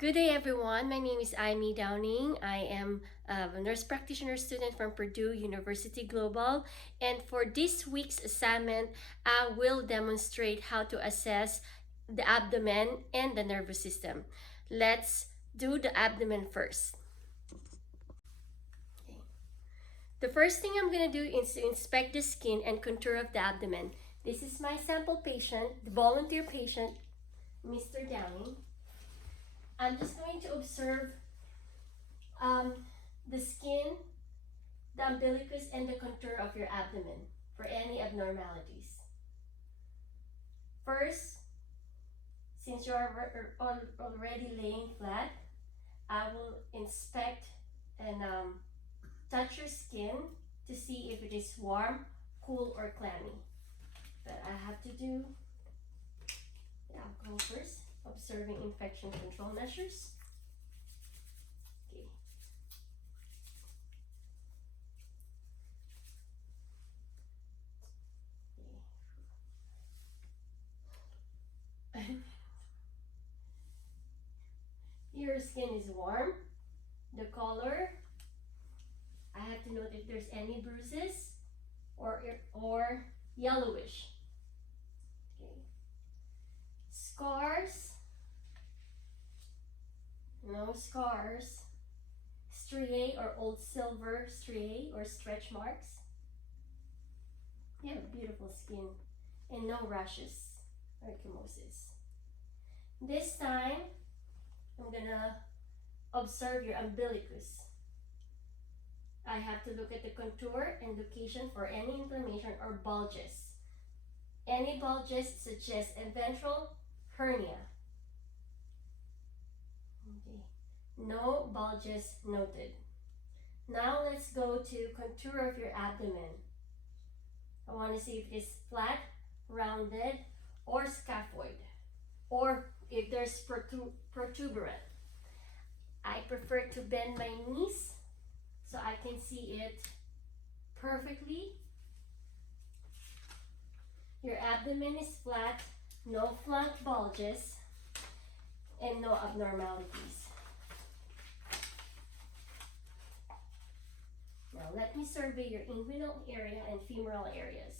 Good day, everyone. My name is Amy Downing. I am a nurse practitioner student from Purdue University Global. And for this week's assignment, I will demonstrate how to assess the abdomen and the nervous system. Let's do the abdomen first. Okay. The first thing I'm going to do is to inspect the skin and contour of the abdomen. This is my sample patient, the volunteer patient, Mr. Downing. I'm just going to observe the skin, the umbilicus, and the contour of your abdomen for any abnormalities. First, since you are already laying flat, I will inspect and touch your skin to see if it is warm, cool, or clammy. But I have to do the alcohol first, observing infection control measures. Okay. Your skin is warm. The color, I have to note if there's any bruises or yellowish. Okay. Scars, no scars. Striae or old silver striae or stretch marks. You have beautiful skin and no rashes or ecchymosis. This time, I'm gonna observe your umbilicus. I have to look at the contour and location for any inflammation or bulges. Any bulges suggest a ventral hernia. Okay. No bulges noted. Now let's go to contour of your abdomen. I want to see if it is flat, rounded, or scaphoid, or if there's protuberant. I prefer to bend my knees so I can see it perfectly. Your abdomen is flat, no flank bulges, and no abnormalities. Now let me survey your inguinal area and femoral areas.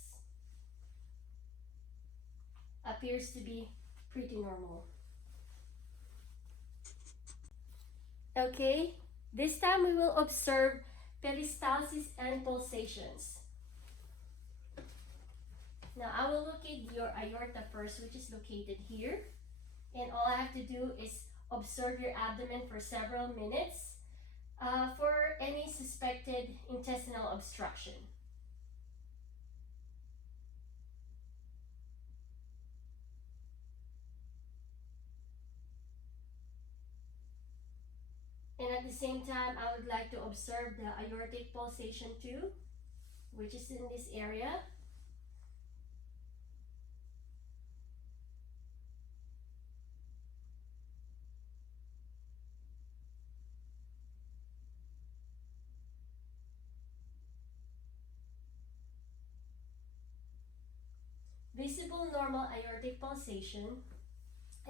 Appears to be pretty normal. Okay, this time we will observe peristalsis and pulsations. Now I will locate your aorta first, which is located here. And all I have to do is observe your abdomen for several minutes for any suspected intestinal obstruction. And at the same time, I would like to observe the aortic pulsation too, which is in this area. Visible normal aortic pulsation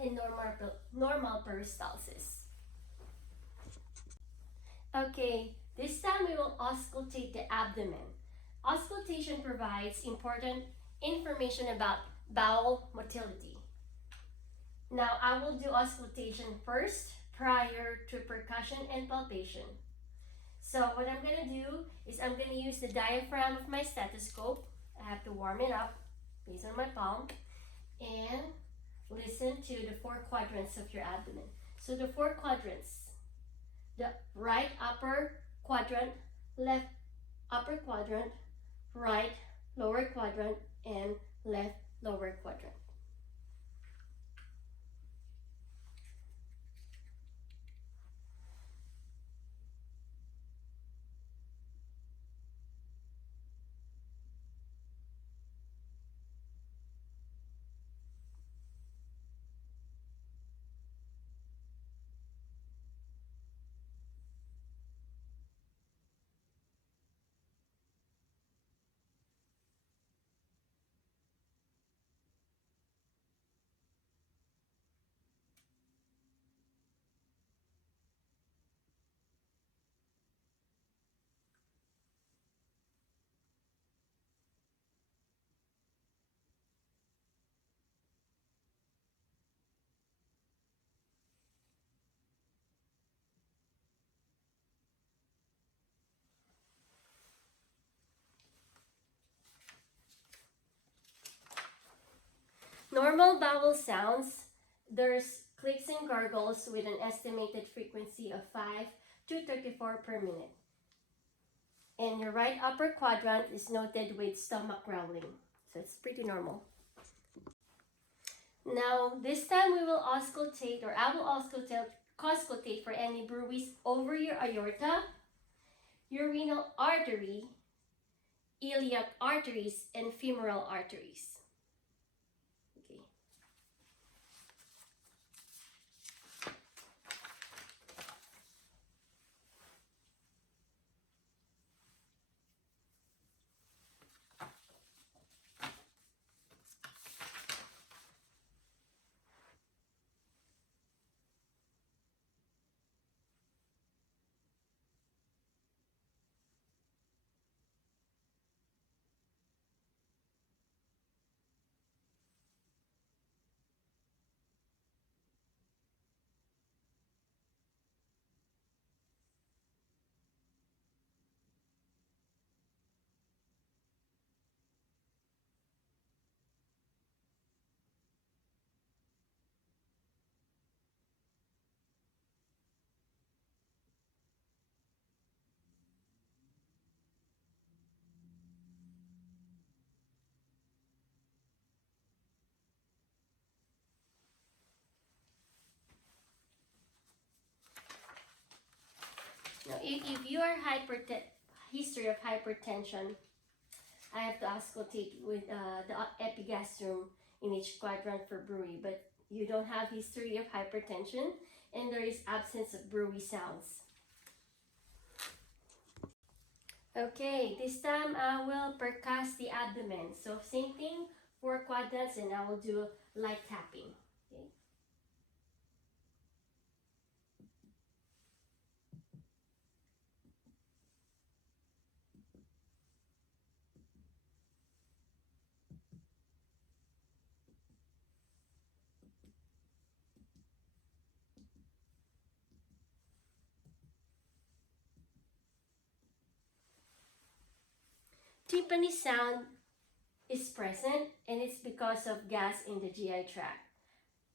and normal peristalsis. Okay, this time we will auscultate the abdomen. Auscultation provides important information about bowel motility. Now I will do auscultation first prior to percussion and palpation. So what I'm going to do is I'm going to use the diaphragm of my stethoscope. I have to warm it up based on my palm and listen to the 4 quadrants of your abdomen. So the 4 quadrants, the right upper quadrant, left upper quadrant, right lower quadrant, and left lower quadrant. normal bowel sounds, there's clicks and gargles with an estimated frequency of 5 to 34 per minute. And your right upper quadrant is noted with stomach growling. So it's pretty normal. Now, this time we will auscultate, or I will auscultate for any bruits over your aorta, urinal artery, iliac arteries, and femoral arteries. Okay. Now, if you are history of hypertension, I have to auscultate with the epigastrum in each quadrant for bruit, but you don't have history of hypertension and there is absence of bruit sounds. Okay, this time I will percuss the abdomen. So same thing, 4 quadrants, and I will do light tapping. Okay. Tympani sound is present, and it's because of gas in the GI tract.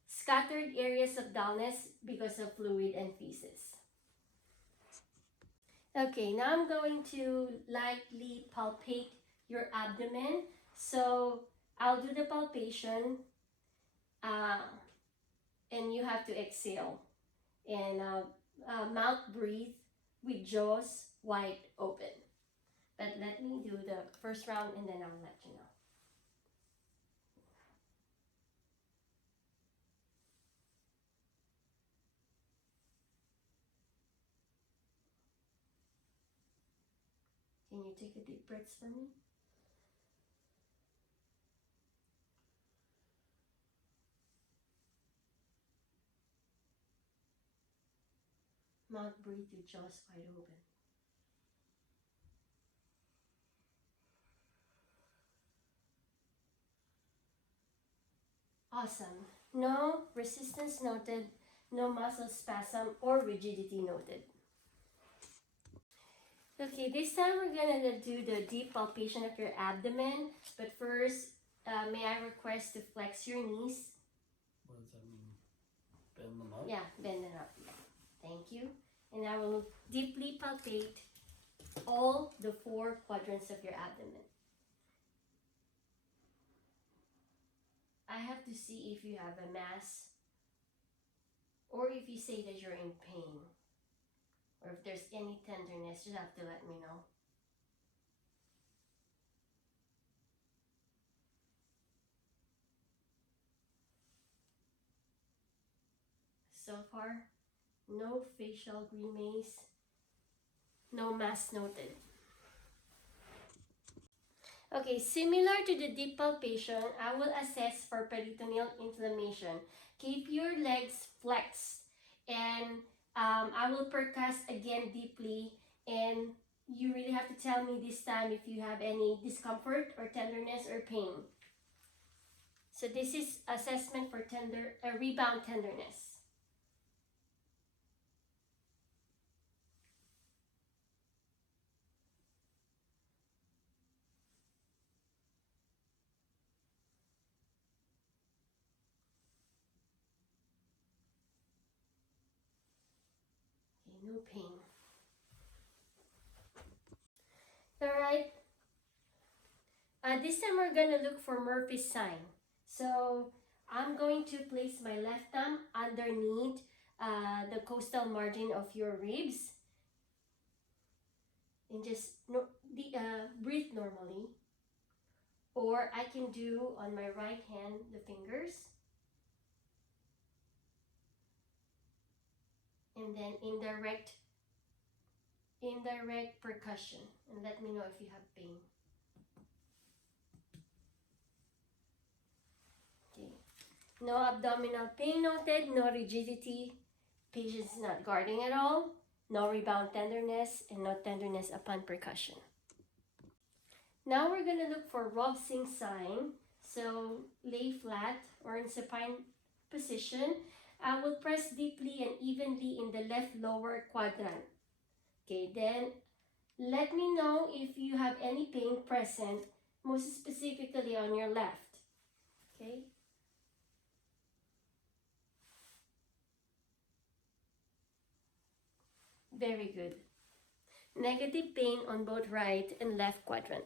Scattered areas of dullness because of fluid and feces. Okay, now I'm going to lightly palpate your abdomen. So I'll do the palpation, and you have to exhale and mouth breathe with jaws wide open. But let me do the first round and then I'll let you know. Can you take a deep breath for me? Mouth breathe with jaws wide open. Awesome. No resistance noted, no muscle spasm or rigidity noted. Okay, this time we're gonna do the deep palpation of your abdomen, but first, may I request to flex your knees? What does that mean? Bend them up? Yeah, bend them up. Thank you. And I will deeply palpate all the 4 quadrants of your abdomen. I have to see if you have a mass or if you say that you're in pain or if there's any tenderness, you have to let me know. So far, no facial grimace, no mass noted. Okay, similar to the deep palpation, I will assess for peritoneal inflammation. Keep your legs flexed and I will percuss again deeply, and you really have to tell me this time if you have any discomfort or tenderness or pain. So this is assessment for rebound tenderness. no pain. Alright, this time we're gonna look for Murphy's sign. So I'm going to place my left thumb underneath the coastal margin of your ribs and just breathe normally. Or I can do on my right hand the fingers and then indirect percussion, and let me know if you have pain. Okay. No abdominal pain noted, no rigidity, patient is not guarding at all, no rebound tenderness, and no tenderness upon percussion. Now we're going to look for Robsing sign. So lay flat or in supine position. I will press deeply and evenly in the left lower quadrant. Okay, then let me know if you have any pain present, most specifically on your left. Okay. Very good. Negative pain on both right and left quadrant.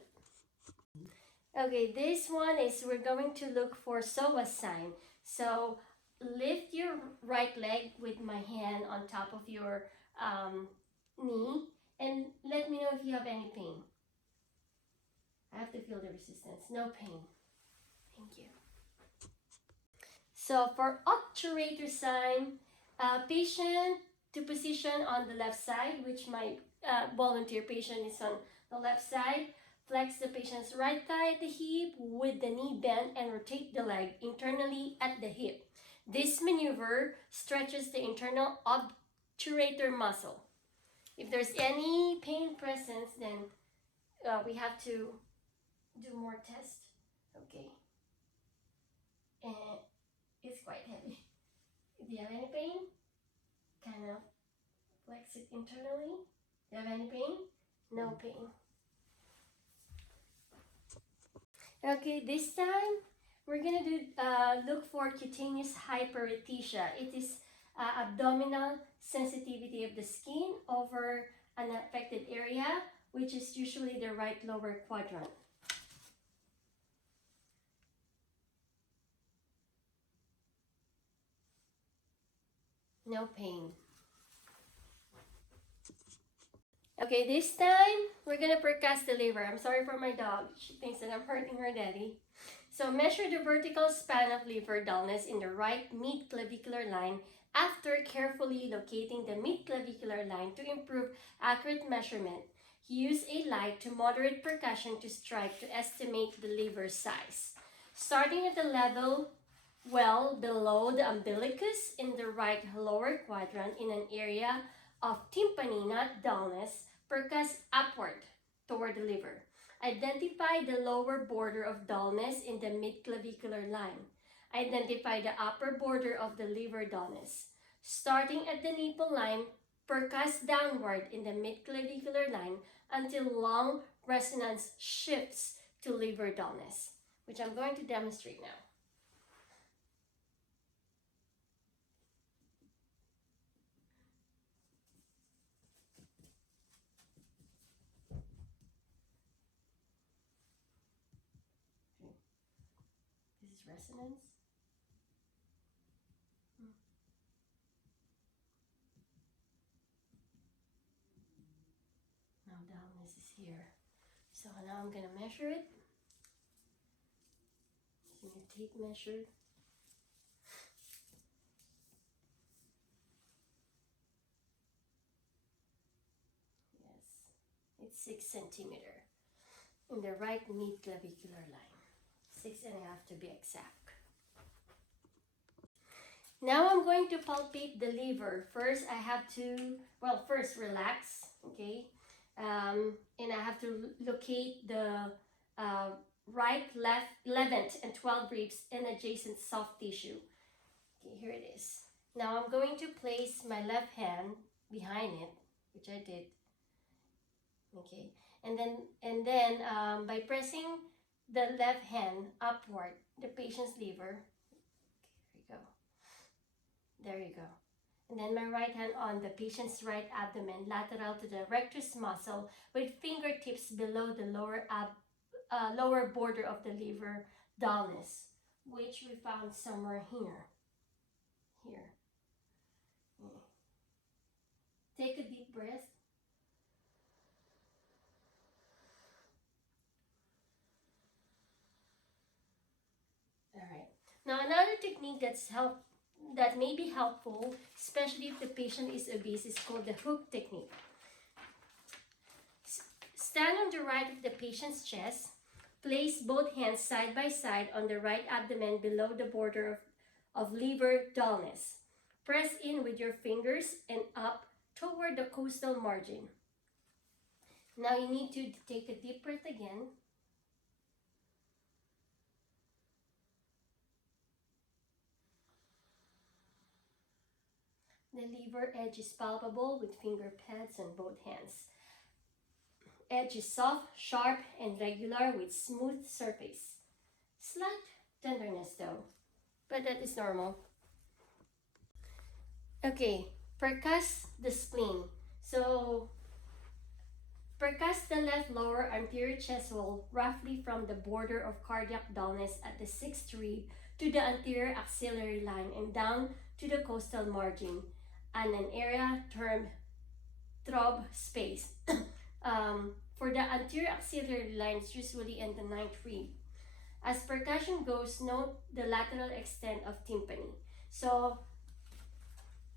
Okay, this one is we're going to look for psoas sign. So lift your right leg with my hand on top of your knee and let me know if you have any pain. I have to feel the resistance. No pain. Thank you. So for obturator sign, patient to position on the left side, which my volunteer patient is on the left side. Flex the patient's right thigh at the hip with the knee bent and rotate the leg internally at the hip. This maneuver stretches the internal obturator muscle. If there's any pain present, then we have to do more tests. Okay. And it's quite heavy. Do you have any pain? Kind of flex it internally. Do you have any pain? No pain. Okay, this time we're gonna do look for cutaneous hyperetesia. It is abdominal sensitivity of the skin over an affected area, which is usually the right lower quadrant. No pain. Okay, this time we're gonna percuss the liver. I'm sorry for my dog. She thinks that I'm hurting her daddy. So measure the vertical span of liver dullness in the right mid-clavicular line after carefully locating the mid-clavicular line to improve accurate measurement. Use a light to moderate percussion to strike to estimate the liver size. Starting at the level well below the umbilicus in the right lower quadrant in an area of tympani, not dullness, percuss upward toward the liver. Identify the lower border of dullness in the mid-clavicular line. Identify the upper border of the liver dullness. Starting at the nipple line, percuss downward in the mid-clavicular line until long resonance shifts to liver dullness, which I'm going to demonstrate now. This is resonance. Now dullness is here. So now I'm going to measure it. Using a tape measure. Yes, it's 6 centimeters in the right mid-clavicular line. 6.5 to be exact. Now I'm going to palpate the liver. First, I have to, first relax, okay? And I have to locate the right, left, 11th and 12th ribs and adjacent soft tissue. Okay, here it is. Now I'm going to place my left hand behind it, which I did. Okay, and then by pressing the left hand upward, the patient's liver. Okay, here you go. There you go. And then my right hand on the patient's right abdomen, lateral to the rectus muscle, with fingertips below the lower border of the liver dullness, which we found somewhere here. Here. Take a deep breath. All right. Now another technique that may be helpful, especially if the patient is obese, is called the hook technique. Stand on the right of the patient's chest. Place both hands side by side on the right abdomen below the border of liver dullness. Press in with your fingers and up toward the costal margin. Now you need to take a deep breath again. The liver edge is palpable with finger pads on both hands. Edge is soft, sharp, and regular with smooth surface. Slight tenderness though, but that is normal. Okay, percuss the spleen. So, percuss the left lower anterior chest wall roughly from the border of cardiac dullness at the sixth rib to the anterior axillary line and down to the costal margin and an area termed throb space. For the anterior axillary line, it's usually in the ninth rib. As percussion goes, note the lateral extent of tympani. So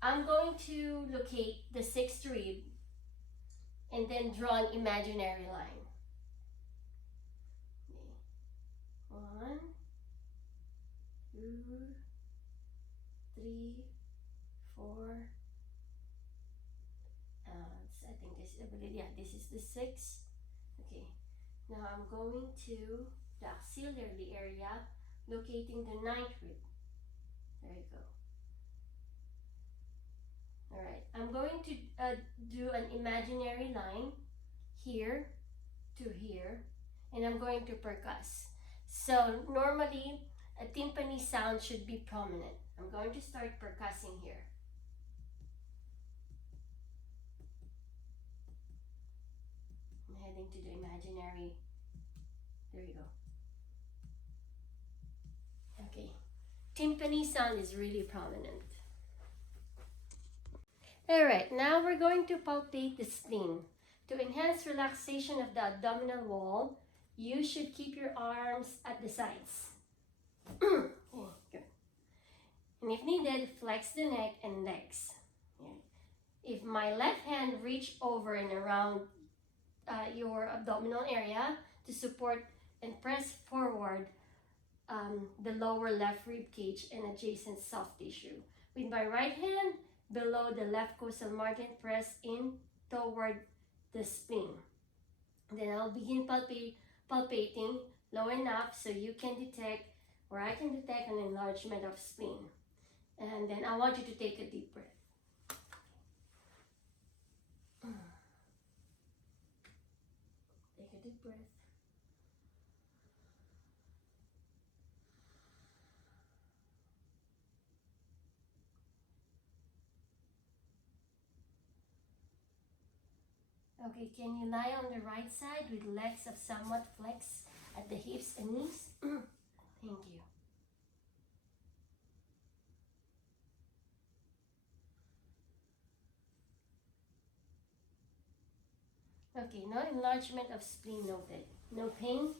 I'm going to locate the sixth rib and then draw an imaginary line. Okay. 1, 2, 3, 4. I think this is the 6. Okay. Now I'm going to the axillary area, locating the ninth rib. There you go. Alright, I'm going to do an imaginary line here to here, and I'm going to percuss. So normally a tympani sound should be prominent. I'm going to start percussing here. I'm heading to the imaginary. There you go. Okay, tympani sound is really prominent. Alright, now we're going to palpate the spleen. To enhance relaxation of the abdominal wall, you should keep your arms at the sides. Okay, good. And if needed, flex the neck and legs. Yeah. If my left hand reach over and around your abdominal area to support and press forward the lower left rib cage and adjacent soft tissue. With my right hand below the left costal margin, press in toward the spleen. Then I'll begin palpating low enough so you can detect, or I can detect, an enlargement of spleen. And then I want you to take a deep breath. Take a deep breath. Okay, can you lie on the right side with legs of somewhat flex at the hips and knees? Thank you. Okay, no enlargement of spleen noted. No pain?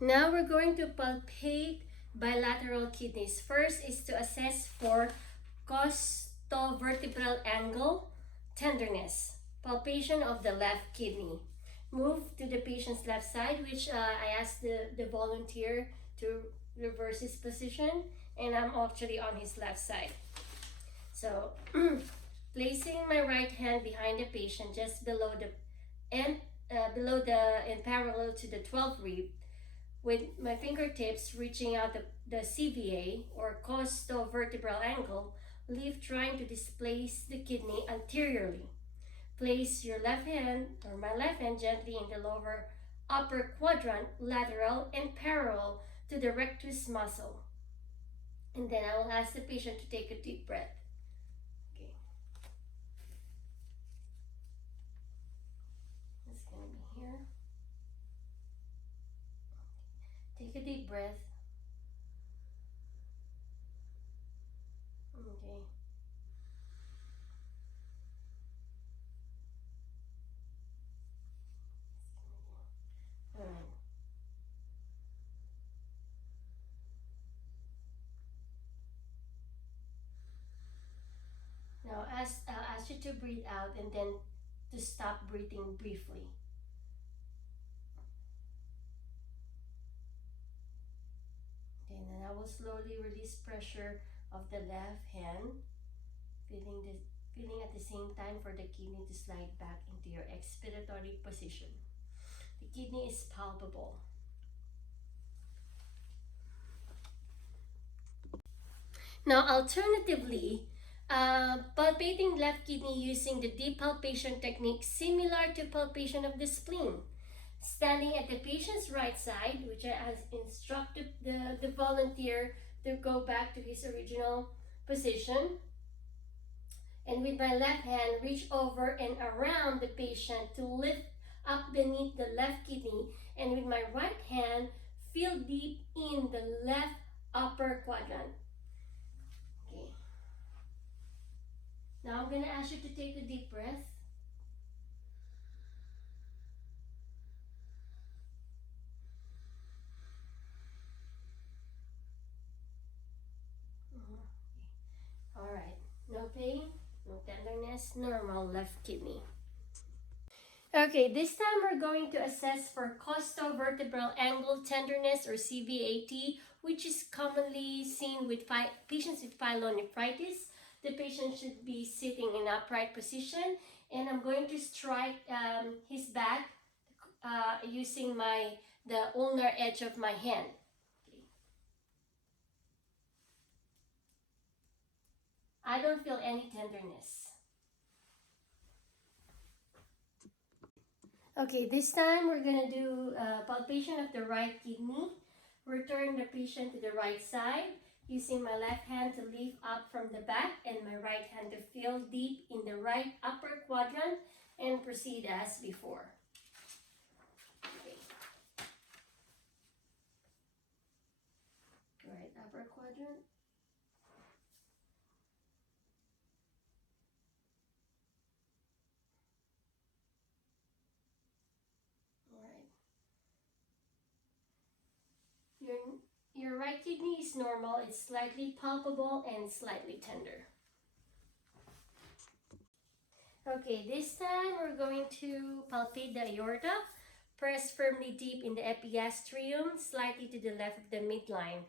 Now we're going to palpate bilateral kidneys. First is to assess for costovertebral angle, tenderness, palpation of the left kidney. Move to the patient's left side, which I asked the volunteer to reverse his position, and I'm actually on his left side. So, placing my right hand behind the patient just below and parallel to the 12th rib, with my fingertips reaching out the CVA or costovertebral angle, lift trying to displace the kidney anteriorly. Place your left hand, or my left hand, gently in the lower upper quadrant, lateral and parallel to the rectus muscle. And then I will ask the patient to take a deep breath. Okay. It's gonna be here. Take a deep breath. Okay. All right. Now I'll ask you to breathe out and then to stop breathing briefly. Okay, and then I will slowly release pressure of the left hand, feeling at the same time for the kidney to slide back into your expiratory position. The kidney is palpable. Now, alternatively, palpating left kidney using the deep palpation technique similar to palpation of the spleen. Standing at the patient's right side, which I has instructed the volunteer to go back to his original position. And with my left hand, reach over and around the patient to lift up beneath the left kidney. And with my right hand, feel deep in the left upper quadrant. Okay. Now I'm going to ask you to take a deep breath. All right. No pain, no tenderness, normal left kidney. Okay, this time we're going to assess for costovertebral angle tenderness or CVAT, which is commonly seen with patients with pyelonephritis. The patient should be sitting in upright position, and I'm going to strike his back using the ulnar edge of my hand. Okay. I don't feel any tenderness. Okay, this time we're gonna do palpation of the right kidney. Return the patient to the right side, using my left hand to lift up from the back and my right hand to feel deep in the right upper quadrant and proceed as before. Okay. Right upper quadrant. Your right kidney is normal, it's slightly palpable and slightly tender. Okay, this time we're going to palpate the aorta. Press firmly deep in the epigastrium, slightly to the left of the midline.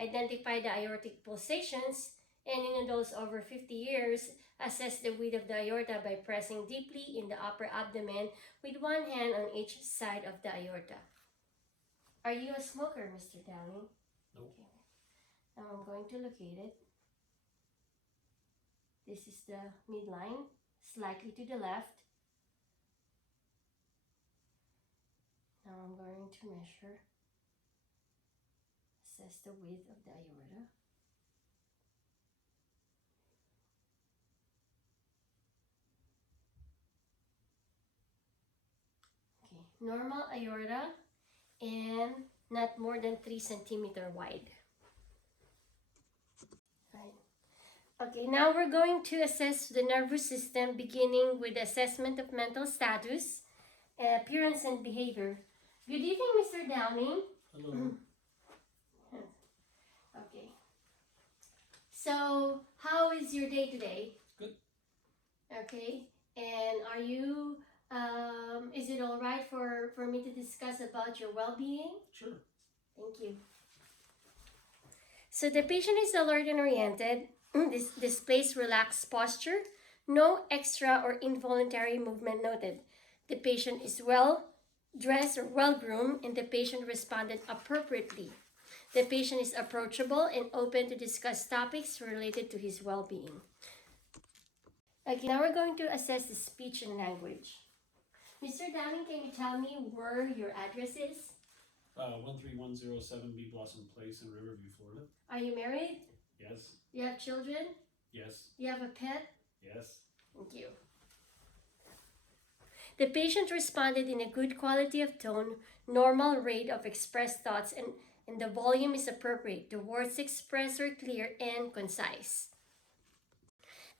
Identify the aortic pulsations, and in adults over 50 years, assess the width of the aorta by pressing deeply in the upper abdomen with one hand on each side of the aorta. Are you a smoker, Mr. Downing? Nope. Okay. Now I'm going to locate it. This is the midline, slightly to the left. Now I'm going to measure, assess the width of the aorta. Okay, normal aorta and not more than 3 centimeter wide. Right. Okay, now we're going to assess the nervous system, beginning with assessment of mental status, appearance, and behavior. Good evening, Mr. Downing. Hello. Okay. So, how is your day today? Good. Okay. And are you, is it all right for me to discuss about your well-being? Sure. Thank you. So the patient is alert and oriented. This displays relaxed posture. No extra or involuntary movement noted. The patient is well dressed or well groomed, and the patient responded appropriately. The patient is approachable and open to discuss topics related to his well-being. Okay, now we're going to assess the speech and language. Mr. Downing, can you tell me where your address is? 13107 B Blossom Place in Riverview, Florida. Are you married? Yes. You have children? Yes. You have a pet? Yes. Thank you. The patient responded in a good quality of tone, normal rate of expressed thoughts, and the volume is appropriate. The words expressed are clear and concise.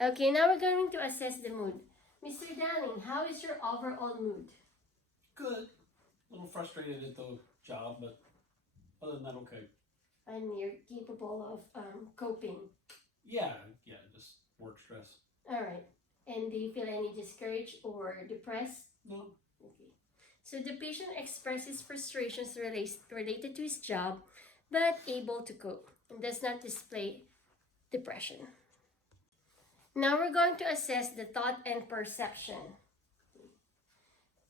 Okay, now we're going to assess the mood. Mr. Downing, how is your overall mood? Good. A little frustrated at the job, but other than that, okay. And you're capable of coping. Yeah, just work stress. All right. And do you feel any discouraged or depressed? No. Okay. So the patient expresses frustrations related to his job, but able to cope and does not display depression. Now we're going to assess the thought and perception.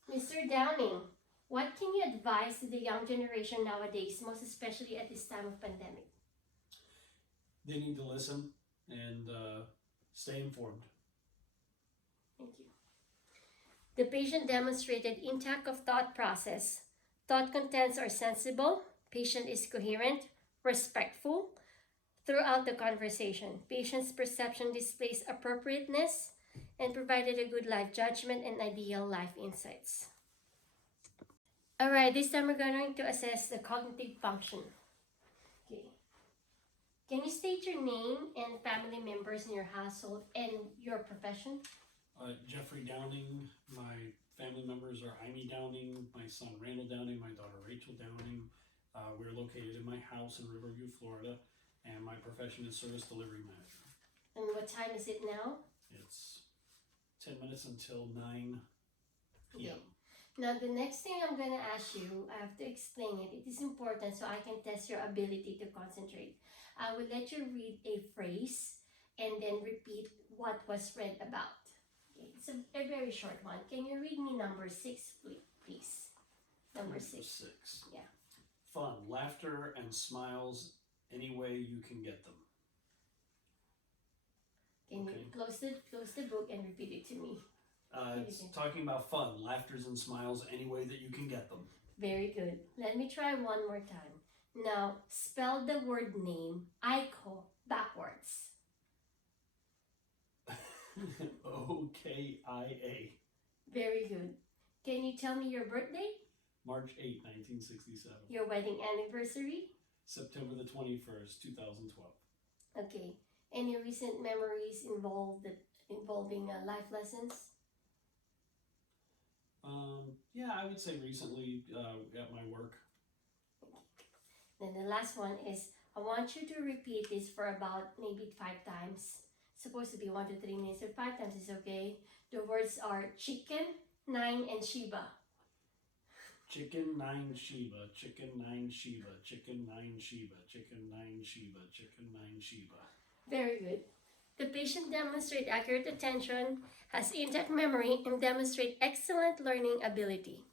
Mr. Downing, what can you advise to the young generation nowadays, most especially at this time of pandemic? They need to listen and stay informed. Thank you. The patient demonstrated intact of thought process. Thought contents are sensible. Patient is coherent, respectful throughout the conversation. Patient's perception displays appropriateness and provided a good life judgment and ideal life insights. All right, this time we're going to assess the cognitive function. Okay. Can you state your name and family members in your household and your profession? Jeffrey Downing. My family members are Amy Downing, my son Randall Downing, my daughter Rachel Downing. We're located in my house in Riverview, Florida, and my profession is service delivery manager. And what time is it now? It's 10 minutes until 9 p.m. Okay. Now the next thing I'm going to ask you, I have to explain it. It is important so I can test your ability to concentrate. I will let you read a phrase and then repeat what was read about. Okay. It's a very short one. Can you read me number 6, please? Number 6. 6. Yeah. Fun, laughter, and smiles any way you can get them. Can you close the book and repeat it to me? It's talking about fun, laughters, and smiles any way that you can get them. Very good. Let me try one more time. Now, spell the word name, Aiko, backwards. O-K-I-A. Very good. Can you tell me your birthday? March 8, 1967. Your wedding anniversary? September the 21st, 2012. Okay. Any recent memories involving life lessons? Yeah, I would say recently at my work. Then the last one is, I want you to repeat this for about maybe 5 times. It's supposed to be 1 to 3 minutes, so 5 times is okay. The words are chicken, 9, and Shiba. Chicken 9 Shiba, chicken 9 Shiba, chicken 9 Shiba, chicken 9 Shiba, chicken 9 Shiba. Very good. The patient demonstrates accurate attention, has intact memory, and demonstrates excellent learning ability.